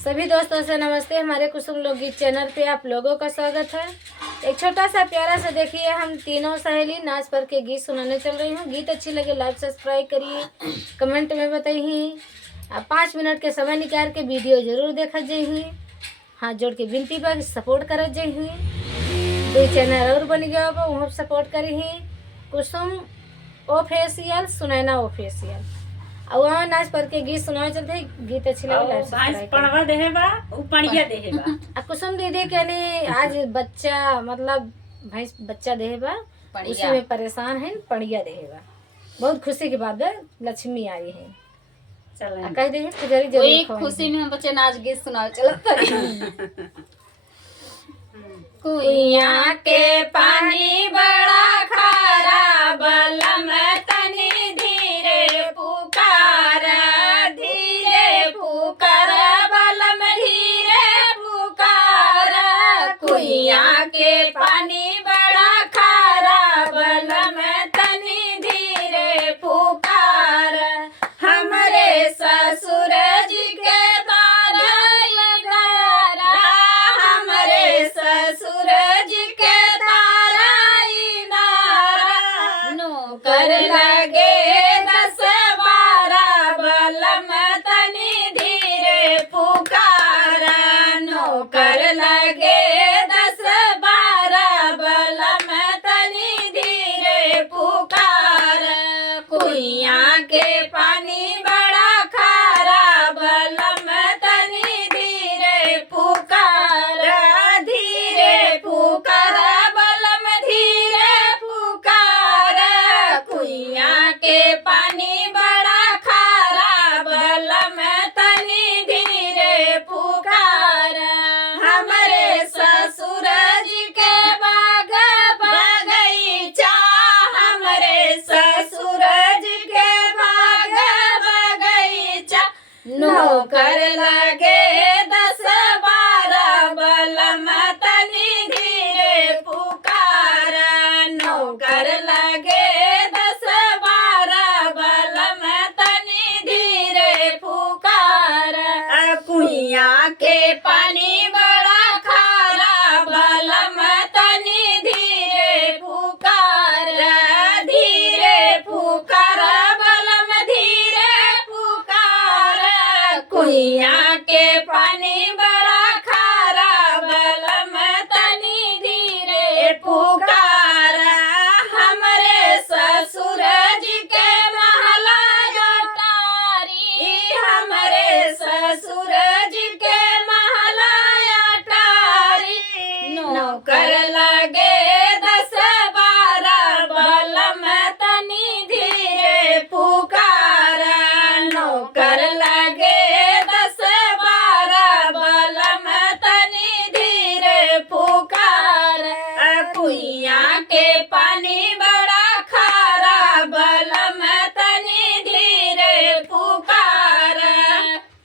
सभी दोस्तों से नमस्ते। हमारे कुसुम लोकगीत चैनल पे आप लोगों का स्वागत है। एक छोटा सा प्यारा सा देखिए, हम तीनों सहेली नाच पर के गीत सुनाने चल रही हूँ। गीत अच्छी लगे लाइक सब्सक्राइब करिए, कमेंट में बताइए। आप 5 मिनट के समय निकाल के वीडियो जरूर देखा जाइए। हाथ जोड़ के विनती पर सपोर्ट कर जाइए। 2 चैनल और बन गया वहाँ सपोर्ट करिए। कुसुम ऑफिशियल, सुनैना ऑफिशियल। और वहाँ नाच पर के गीत सुनावे चलते गीत अच्छी लगे भाई पढ़वा देहे बा उपणिया देहे बा। कुसुम दीदी के लिए आज बच्चा मतलब भैंस बच्चा देहे बा, उसी में परेशान है। पड़िया देहे बा, बहुत खुशी की बात है। लक्ष्मी आई है, चल कह दे पुजारी जरूर खुशी में हम बच्चे नाच गीत सुनाओ। चलो कुइया के पानी बड़ा खारा, बलम तनी धीरे पुकार, धीरे पुकार, बलम धीरे पुकार। कुइया के पानी बड़ा खारा, बलम तनी धीरे पुकार। हमरे ससुर जी के तारा लगारा, हमरे सूरज के तारा इनारा। नौकर लगे 10-12, बलम तनी धीरे पुकारा। नौकर लगे 10-12, बलम तनी धीरे पुकारा। कुइया के पानी बड़ा खारा, बलम तनी धीरे पुकारा, धीरे पुकारा, बलम धीरे पुकारा। कुइया के पानी बड़ा खारा, बलम तनी धीरे पुकारा। हमरे ससुर जी के बाग बगीचा, हमरे ससुर जी के बाग बगीचा। नौकर लगे 10-12, बलम तनी धीरे पुकारा। नौकर लगे 10-12, बलम तनी धीरे पुकारा। कुइया के पानी बड़ा खारा, बलम तनी धीरे पुकारा, धीरे पुकारा, बलम धीरे पुकारा। कुइया के पानी बड़ा खारा, बलम तनी धीरे पुकारा। हमरे ससुर जी के महला अटारी, हमरे ससुर जी के महला अटारी। नौकर लगे 10-12, बलम तनी धीरे पुकारा। नौकर लगे 10-12, बलम तनी धीरे पुकारा। कुइया के